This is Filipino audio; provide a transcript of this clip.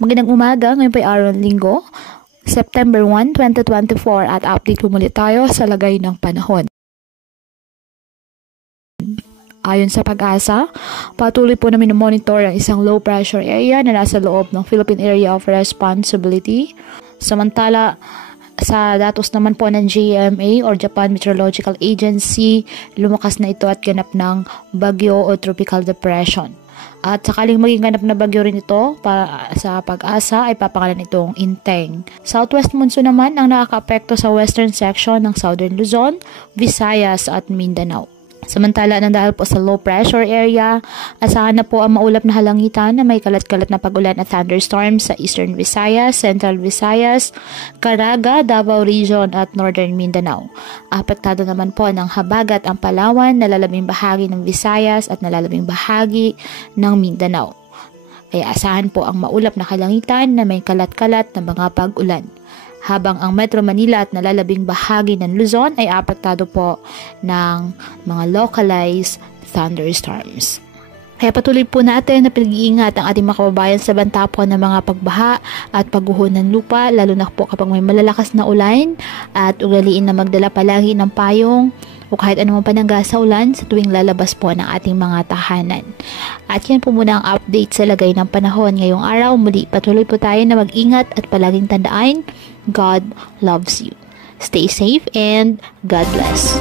Magandang umaga, ngayon po ay araw ng linggo, September 1, 2024 at update po muli tayo sa lagay ng panahon. Ayon sa Pag-asa, patuloy po namin monitor ang isang low pressure area na nasa loob ng Philippine Area of Responsibility. Samantala, sa datos naman po ng JMA or Japan Meteorological Agency, lumakas na ito at ganap ng bagyo o tropical depression. At sakaling maging ganap na bagyo rin ito para sa Pag-asa ay papangalan itong Inteng. Southwest monsoon naman ang nakakaapekto sa western section ng Southern Luzon, Visayas at Mindanao. Samantala nang dahil po sa low pressure area, asahan na po ang maulap na halangitan na may kalat-kalat na pag-ulan at thunderstorms sa Eastern Visayas, Central Visayas, Caraga, Davao Region at Northern Mindanao. Apektado naman po ng habagat ang Palawan, nalalabing bahagi ng Visayas at nalalabing bahagi ng Mindanao. Kaya asahan po ang maulap na halangitan na may kalat-kalat na mga pag-ulan. Habang ang Metro Manila at nalalabing bahagi ng Luzon ay apektado po ng mga localized thunderstorms. Kaya patuloy po natin na pinag-iingat ang ating mga kababayan sa banta po ng mga pagbaha at pagguho ng lupa, lalo na po kapag may malalakas na ulan, at ugaliin na magdala palagi ng payong o kahit anumang panangga sa ulan sa tuwing lalabas po ng ating mga tahanan. At yan po muna ang update sa lagay ng panahon ngayong araw. Muli patuloy po tayo na mag-ingat at palaging tandaan, God loves you. Stay safe and God bless.